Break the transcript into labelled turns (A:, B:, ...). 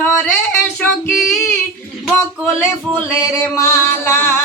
A: পাথরে সখী বকলে ফুলের মালা।